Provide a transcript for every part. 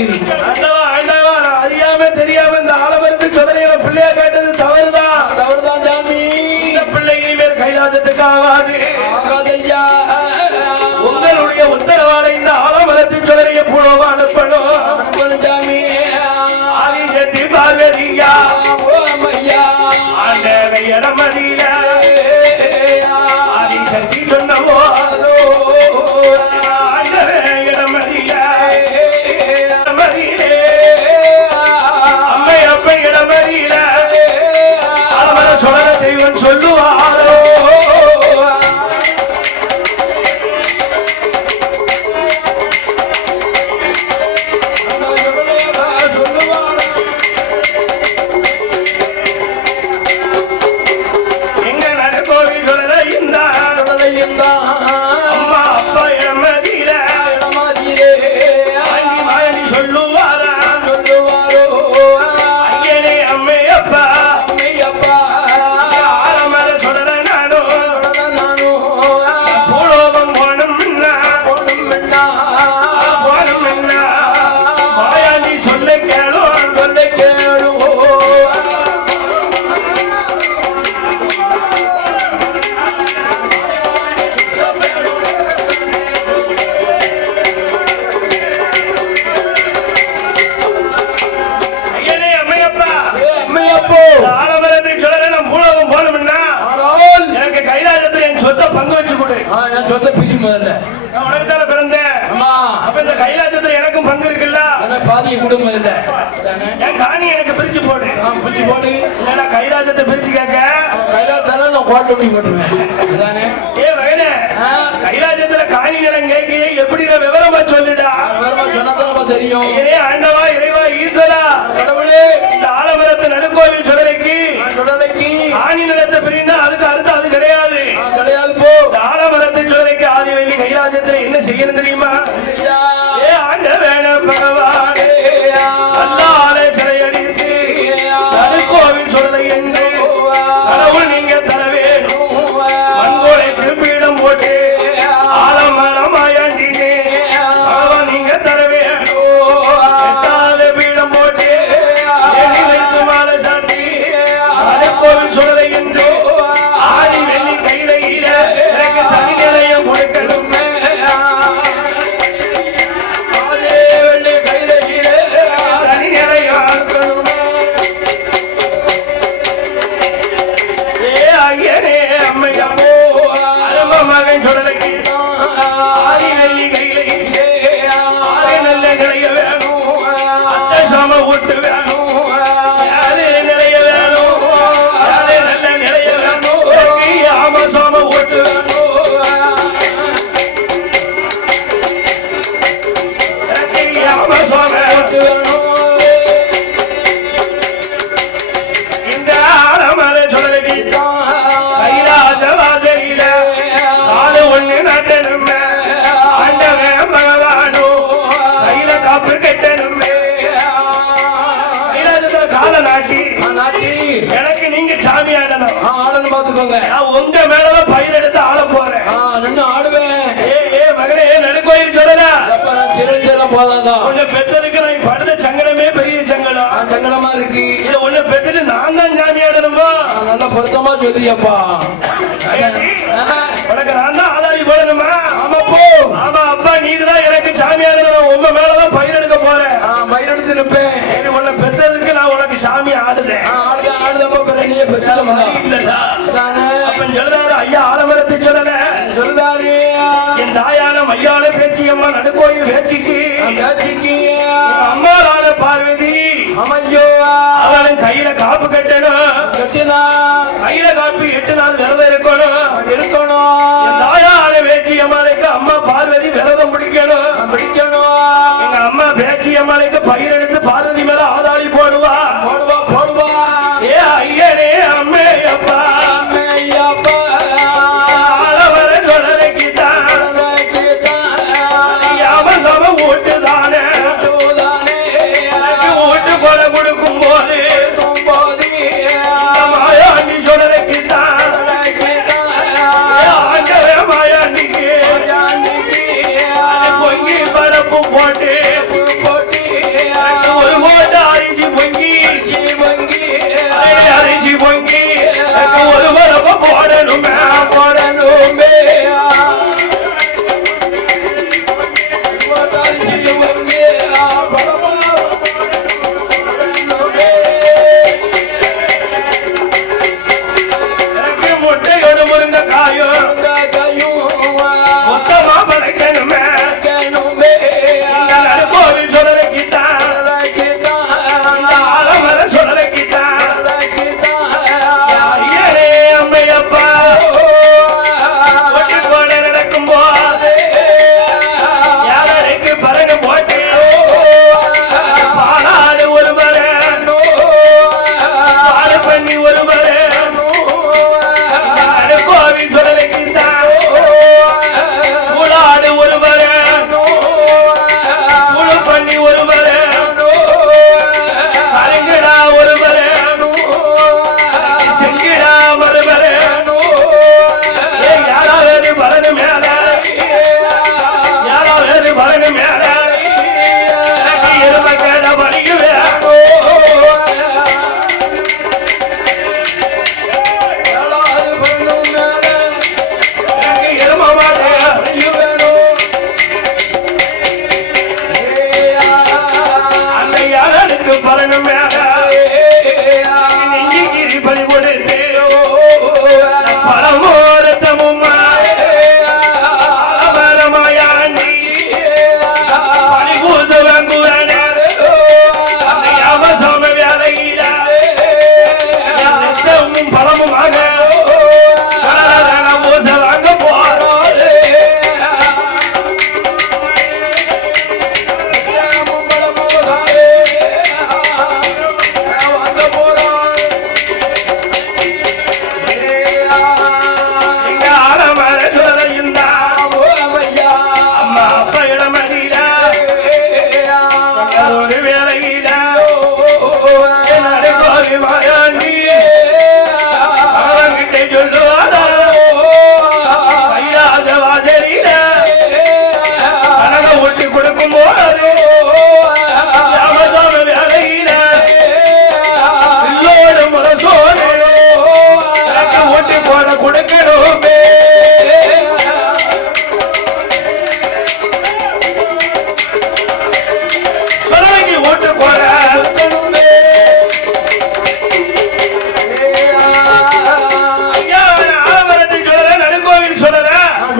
இருக்கு. அறியாம தெரியாம இந்த ஆலமரத்து சொதனையில பிள்ளையா கேட்டது தவறுதான். தவறுதான் சாமி. இந்த பிள்ளை இனிமேல் கைலாசத்துக்கு ஆகாது. ஆகாதையா. உங்களுடைய உத்தரவாத இந்த ஆலமரத்து சொதனையை பூர்வமா அனுப்பணும் சாமி. ஆதிசக்தி பார்வதியா ஆண்டவ இடமதியில ஆதிசக்தி சொன்னவோ ஆண்டவ இடமதியில அம்மை அப்ப இடமதியில ஆலமர சொலர தெய்வம் சொல்லுவாரோ. எனக்கு பிரிச்சு போடு. பிரிச்சு போடு. இல்ல கைலாசத்தை பிரிச்சு கேட்க கைலாசத்தால நான் கோட்டை ஒட்டி போட்டுருவேன். ஏ வயனே கைலாசத்துல காணி நிலம் கேட்க எப்படி விவரமா சொல்லிடா. விவரமா சொன்னா தெரியும். ஏ ஆண்டவா இறைவா ஈஸ்வரா கடவுளே இந்த ஆலமரத்தை நடுக்கோவில் சுடலைக்கு காணி நிலத்தை பிரிந்தா அதுக்கு அர்த்தம் அது கிடையாது. கிடையாது போ. ஆலமரத்தை சுடலைக்கு ஆதி வெள்ளி கைலாசத்துல என்ன செய்யணும் தெரியுமா? ஏ ஆண்ட வேணும் பகவானே அல்லாலே சிறையடித்து நடுக்கோவில் சுடலை என்று கடவுள் நீங்க தர வேணும். மண்கோலைக்கு பீடம் போட்டு ஆலமரம் ஆயாண்டினே அவன் நீங்க தர வேணும். எட்டாவது பீடம் போட்டு எண்ணி வைத்து மாலை சாத்தி நடுக்கோவில் சுடலை என்று ஆதி வெள்ளி கையில எனக்கு தனி நிலையம் கொடுக்கணும். எனக்கு நீங்க சாமி ஆடணும். ஆடணும் பாத்துக்கோங்க. நான் உங்க மேலதான் பயிர் எடுத்து ஆட போறேன். நின்று ஆடுவேன். ஏ மகனே நடுக்கோயில் சொல்லல போதாதான் உன்னை பெத்ததுக்கு நான் படுத்த சங்கடமே பெரிய சங்கடம். சங்கடமா இருக்கு. இல்ல உன்னை பெத்துட்டு நான் தான் சாமி ஆடணுமா? நல்லா பொருத்தமா சொல்லியப்பா. உனக்கு நான் தான் ஆதாரி போடணுமா? ஆமா போ. ஆமா அப்பா நீதான் எனக்கு சாமி ஆடணும். உங்க மேலதான் பயிர் எடுக்க போறேன். பயிர் எடுத்து நிப்பேன். உன்னை பெத்ததுக்கு நான் உனக்கு சாமி ஆடுதேன். ஆலமரத்தை சொல்லல சொல்லுதாரு. என் தாயான மையான பேச்சியம்மா நடுக்கோயில் பேச்சிக்கு அம்மாளான பார்வதி அமையோ அவன் கையில காப்பு கட்டணும். கட்டினா கையில காப்பி 8 நாள் விரதம் இருக்கணும். என் தாயான பேச்சியம்மாளுக்கு அம்மா பார்வதி விரதம் பிடிக்கணும். எங்க அம்மா பேச்சியம்மாளுக்கு பயிர் எடுத்து பார்வதி மேல ஆதாளி போடுவா. ஏ ஐயனே அம்மே அப்பா ஆலமர சொடலைக்கு தான் யாமசம ஓட்டுதானே ஓட்டு கொட கொடுக்கும் போது மாயாண்டி சொடலைக்கு தான் ஆண்டவே மாயாண்டிக்கு பொங்கி பரப்பு போட்டு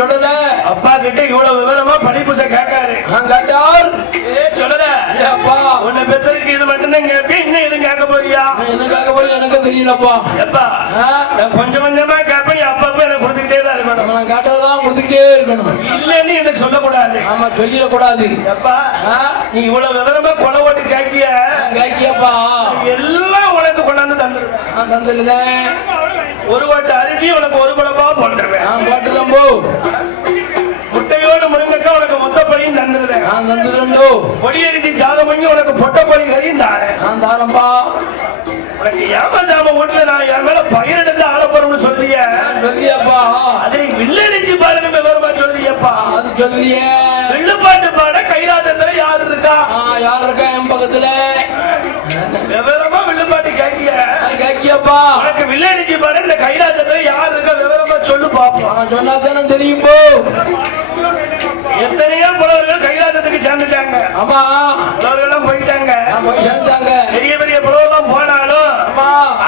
சொல்லல. அப்பா கிட்ட இவ்வளவு விவரமா படிப்புச கேட்காரு. கேட்டார். சொல்லல. அப்பா உன்னை பெற்றதுக்கு இது மட்டும்தான் கேட்பேன், இன்னும் எதுவும் கேட்க போறியா? என்ன கேட்க போறியா எனக்கு தெரியலப்பா. எப்பா நான் கொஞ்சம் கொஞ்சமா கேட்பேன், நீ அப்பப்ப எனக்கு கொடுத்துக்கிட்டே தான் இருக்கணும். நான் கேட்டதான் கொடுத்துக்கிட்டே இருக்கணும். இல்லன்னு என்ன சொல்லக்கூடாது. ஆமா சொல்லிடக்கூடாது. எப்பா நீ இவ்வளவு விவரமா கொலை ஓட்டு கேக்கியப்பா எல்லாம் உனக்கு கொண்டாந்து தந்துருவேன். தந்துருந்தேன். ஒரு ஓட்டு அரிசி உனக்கு ஒரு குழப்பா போட்டுருவேன். போட்டுதான் போ. முட்டையோடு முருங்கக்கா உனக்கு மொத்தப்படியும் தந்துருவேன். தந்துருந்தோ. பொடியரிசி ஜாதம் பண்ணி உனக்கு பொட்டப்படி கறியும் தாரேன். தாரம்பா. உனக்கு ஏமாஜாம வீட்டுல நான் என் மேல பயிரெடுத்து ஆள போறோம்னு சொல்லியப்பா. அதை வில்லடிச்சு பாருங்க விவரமா சொல்லியப்பா. அது சொல்லிய வில்லுப்பாட்டு பாட கைலாசத்துல யாரு இருக்கா? யாரு இருக்கா என் பக்கத்துல? விவரமா வில்லுப்பாட்டு கேக்கியப்பா. உனக்கு வில்லடிச்சு பாட இந்த கைலாசத்துல யாரு இருக்கா விவரமா சொல்லு பாப்போம். சொன்னா தானே தெரியும் போ. எத்தனையோ புலவர்கள் கைலாசத்துக்கு சேர்ந்துட்டாங்க. ஆமா புலவர்கள் போயிட்டாங்க. பெரிய பெரிய புலவெல்லாம் போனாலும்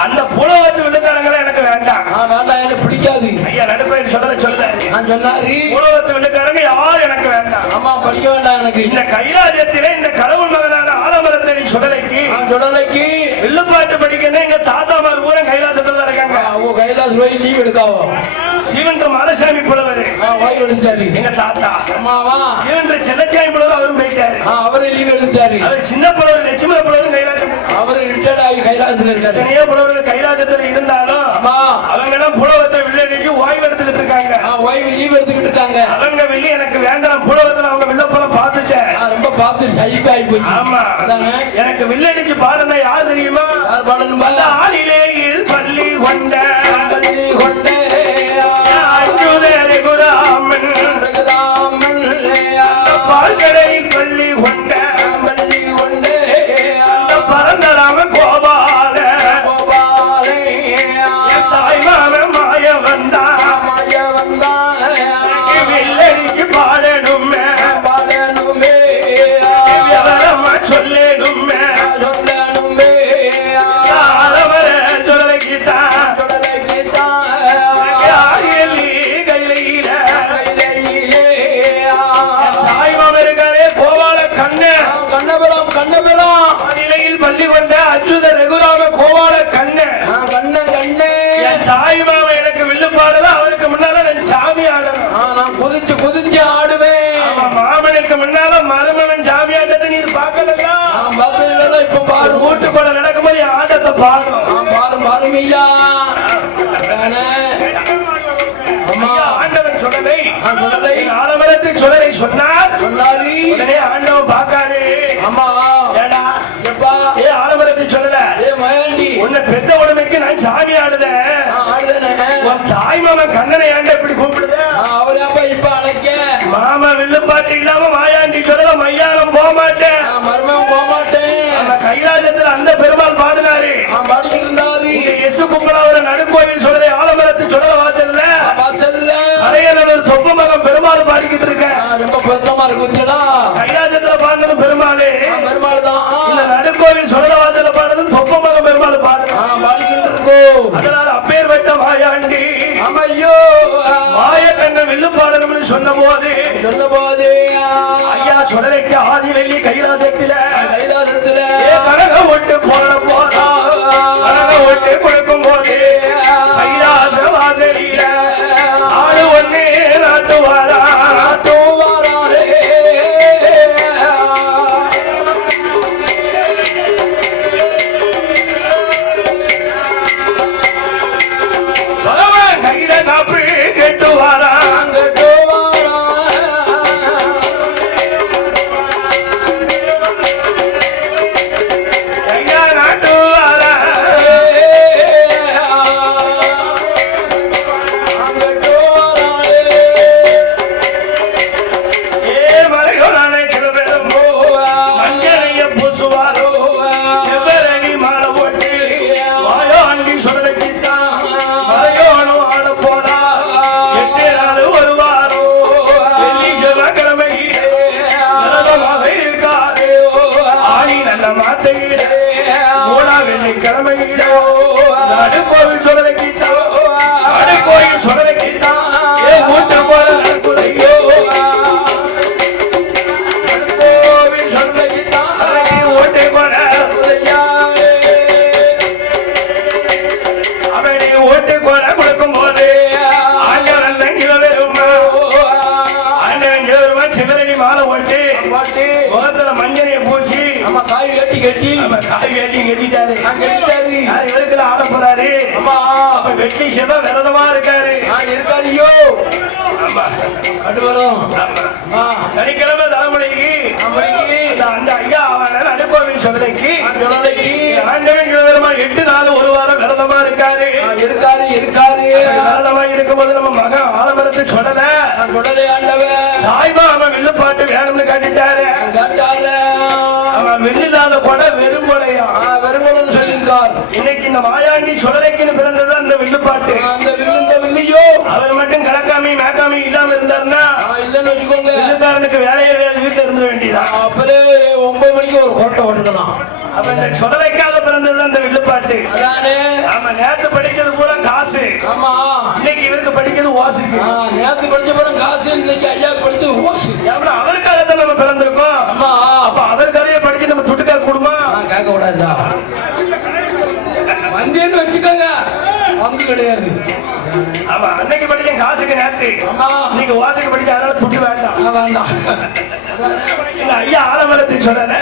அந்த புலவத்து விழுக்காரங்களை எனக்கு வேண்டாம். வேண்டாம் எனக்கு பிடிக்காது. ஐயா நடுப்பயிர் சொல்றாரு. நான் சொன்னாரு புலவத்து விழுக்காரங்க யாரும் எனக்கு வேண்டாம். ஆமா படிக்க வேண்டாம் எனக்கு. இந்த கைலாசத்திலே இந்த கடவுள் மகனான ஆலமரத்தடி சுடலைக்கு வில்லுப்பாட்டு படிக்கணும். எங்க தாத்தாமார் பூரா கைலாசத்துல தான் இருக்காங்க. கைலாசம் போய் லீவ் எடுக்காவோ. சிவன்ற மாதசாமி புலவர் வாய் எடுத்தாரு எங்க தாத்தா. அம்மாவா சிவன்ற செல்லச்சாமி புலவர் அவரும் போயிட்டாரு. அவரே லீவ் எடுத்தாரு. அவர் சின்ன புலவர் லட்சுமண புலவர் கைலாசம். அவரு ரிட்டையர்ட் ஆகி கைலாசத்துல இருக்காரு. நிறைய புலவர்கள் கைலாசத்துல இருந்தாலும் அவங்க எல்லாம் புலவத்தை வில்லடிச்சு ஓய்வு எடுத்துக்கிட்டு இருக்காங்க. ஓய்வு லீவ் எடுத்துக்கிட்டு இருக்காங்க. அவங்க வில்லி எனக்கு வேண்டாம். புலவத்துல அவங்க வில்ல போல பார்த்துட்டேன். ரொம்ப பார்த்து சைப் ஆகி போச்சு. ஆமா எனக்கு வில்லடிச்சு பாடுனா யார் தெரியுமா? யார் பாடணும்? ஆளிலேயில் பள்ளி கொண்ட பால்கடை பள்ளி கொண்ட பரந்தராம கோபால தாய்மாம மாய வந்தா வில்லடிக்கு பாடணுமே விவரமா சொல்லணுமே பள்ளி கொண்ட அச்சுத ரகுராம கோபால கண்ணு என் தாய் மாமா எனக்கு வில்லு பாடலாம். அவருக்கு முன்னால நான் சாமி ஆடணும். நான் குதிச்சு ஆடுவேன். மாமனுக்கு முன்னால மருமகன் சாமி ஆட்டத்தை நீ பார்க்கலா? இப்ப பாரு வீட்டுக்குள்ள நடக்கும்போது ஆட்டத்தை பாடும். பாருமையா ஆண்டவன் சொல்லலை. ஆலமரத்தை சொல்லலை சொன்னார். உடனே ஆண்டவன் பார்க்காரு. ஆமா ஆலமரத்தை சொல்லல. உன்னை பெத்த உடமைக்கு நான் சாமி ஆடுதேன். தாய் மாமா கண்ணனை ஆண்ட எப்படி கூப்பிடுத? இப்ப அழைக்க மாமா வில்லுப்பாட்டு இல்லாம மாயாண்டி சொல்லல. மையானம் போக மாட்டேன். மருமம் போக மாட்டேன். அந்த கைலாசத்துல அந்த பெருமாள் பாடினாரு. பாடிக்கிட்டு இருந்தாரு. எசு கும்பலாவர நடுக்கோயில் சொல்ற ஆலமரத்து சொல்லல வாசல்ல அரையனூர் தொப்ப மகன் பெருமாள் பாடிக்கிட்டு இருக்க. ரொம்ப பொருத்தமா இருக்கு. கைலாசத்துல பாடினது பெருமாளே. பெருமாள் தான். இந்த நடுக்கோவில் சொல்லல வாசல்ல பாடுறது தொப்ப மகன் பெருமாள் பாடிக்கிட்டு இருக்கோம். அதனால அப்பேர் வெட்ட மாயாண்டி ஐயோ மாய கண்ண வில்லு பாடணும்னு சொன்ன போது ஐயா சுடலைக்கு ஆதி வெள்ளி கைலாசத்துல கனக ஒட்டு போட போறா. கனக ஒட்டு கொடுக்கும் போது கைலாச வாசலில ஆடு ஒண்ணு நாட்டு வாரா. கையில காப்பு கெட்டு வாரா. கட்டி காய் வேட்டியும் கட்டிட்டாரு கட்டிட்டாரு. இவருக்கு ஆட போறாரு. ஆமா வெட்டி செவ விரதமா இருக்காரு. இருக்காதியோ ஆமா அது வரும். ஆமா சனிக்கிழமை தலைமுறைக்கு அந்த ஐயா அவன் நடுக்கோவில் சொல்லைக்கு ஆண்டவன் கிழவருமா 8 நாள் ஒரு வாரம் விரதமா இருக்காரு. இருக்காரு விரதமா இருக்கும்போது நம்ம மகன் ஆலமரத்து சொடல தாய்மா அவன் வில்லுப்பாட்டு வேணும்னு காட்டிட்டாரு. அவன் வில்லில்லாத கொடை வெறும் கொடையா வெறும் சொல்லியிருக்கார். இன்னைக்கு இந்த மாயாண்டி சொடலைக்குன்னு பிறந்தது அந்த வில்லுப்பாட்டு. அந்த வில்லையோ அவர் மட்டும் கலக்காமி மேக்காமி இல்லாம இருந்தாருன்னா இல்லன்னு வச்சுக்கோங்க வில்லுக்காரனுக்கு வேலையே வீட்டுல இருந்துட வேண்டியதான். அப்பவே 9 மணிக்கு ஒரு கோட்டை ஓட்டுக்கலாம். அப்ப இந்த சொடலைக்காக பிறந்தது அந்த வில்லுப்பாட்டு. அதானே ஆமா நேத்து படிச்சது பூரா காசு. ஆமா இன்னைக்கு இவருக்கு படிக்கிறது ஓசுக்கு. நேத்து படிச்ச படம் காசு, இன்னைக்கு ஐயா படிச்சது ஓசு. அவருக்காகத்தான் நம்ம பிறந்திருக்கோம். ஆமா அப்ப அவர் கதையை படிச்சு நம்ம துட்டுக்கா கொடுமா கேட்க கூடாதுடா. வந்தேன்னு வச்சுக்கோங்க வந்து கிடையாது. ஆமா அன்னைக்கு படிச்ச காசுக்கு நேத்து. ஆமா நீங்க வாசுக்கு படிச்ச அதனால துட்டு வேண்டாம். வேண்டாம். எங்க ஐயா ஆலமரத்தை சொல்லல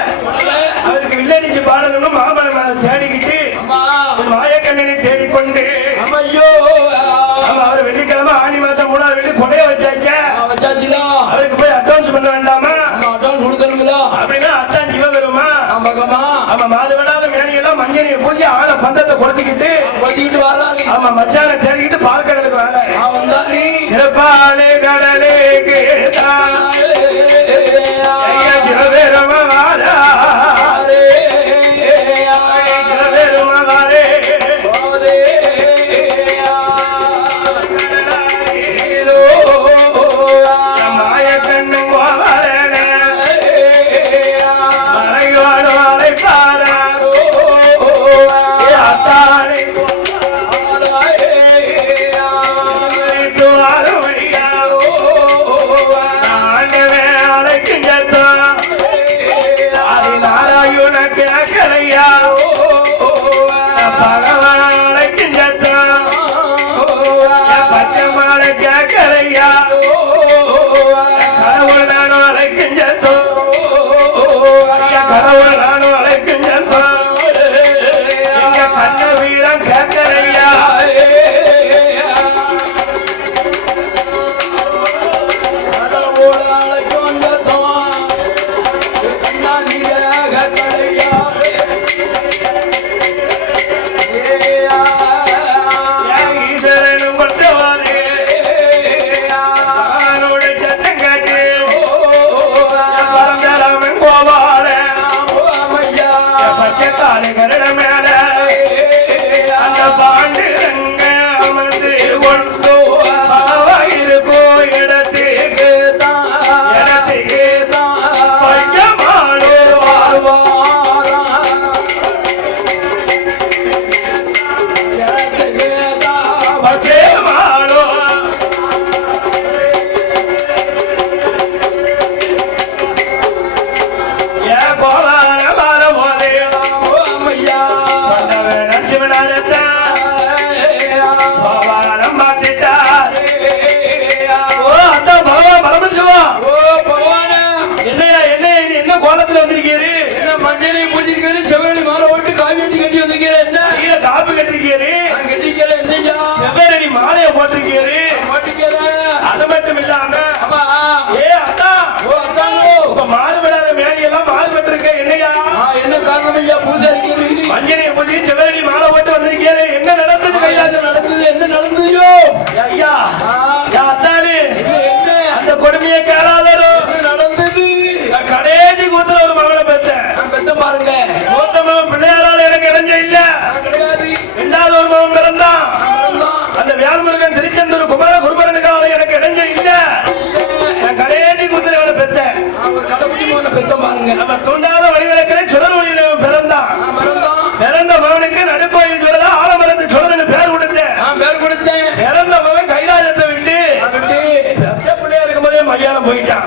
அவருக்கு வில்லேஜ் பாடணும்னு மாமரம் தேடிக்கிட்டு மாயக்கண்ணனை தேடிக்கொண்டு ஐயோ அவர் வெள்ளிக்கிழமை ஆணி மாசம் 3ஆவது வெள்ளி கொடையை வச்சாங்க. அவருக்கு போய் அட்வான்ஸ் பண்ண வேண்டாமா? அட்வான்ஸ் கொடுக்கணுங்களா? அப்படின்னா அத்தான் ஜீவ வருமா? ஆமா மாது விடாத மேனியெல்லாம் மஞ்சள் பூஜை ஆளை பந்தத்தை கொடுத்துக்கிட்டு வராரு. ஆமா மச்சான தேடிக்கிட்டு பார்க்கறதுக்கு வேலை வந்தாரு. இருப்பாளே கடலே செவ்வரடி மாலைய போட்டிருக்கீரு. அது மட்டும் இல்லாம மாறுபடாத மேலையெல்லாம் மாறுபட்டு இருக்க என்னையா? என்ன காரணம் ஐயா? பூசை அடிக்கிறது மஞ்சளைய பூஜை செவ்வரடி மாலை போட்டு வந்திருக்கீரு. என்ன நடந்தது? கைலாசம் நடந்தது. என்ன நடந்ததோ ஐயா அத்தாரு அந்த கொடுமையை கேளாதோ நடந்தது. கடைசி கூத்துல ஒரு மகளை பெற்ற பாருங்க. மூத்த மகன் பிள்ளையாரால எனக்கு இடைஞ்ச இல்ல. ரெண்டாவது ஒரு மகன் பிறந்தான். அந்த வேல்முருகன் திருச்செந்தூர் குமார குருபரனுக்காக எனக்கு இடைஞ்ச இல்ல. நான் கடைசி கூத்துல அவனை பெற்றேன். பெற்ற பாருங்க. நம்ம தூண்டாத வடிவிலக்கலை சுடர் ஒளியில பிறந்தான். பிறந்த மகனுக்கு நடுக்கோயில் சொல்லல ஆலமரத்து சுடர்னு பேர் கொடுத்தேன். பிறந்த மகன் கைலாசத்தை விட்டு பிள்ளையா இருக்கும் போதே மையால போயிட்டான்.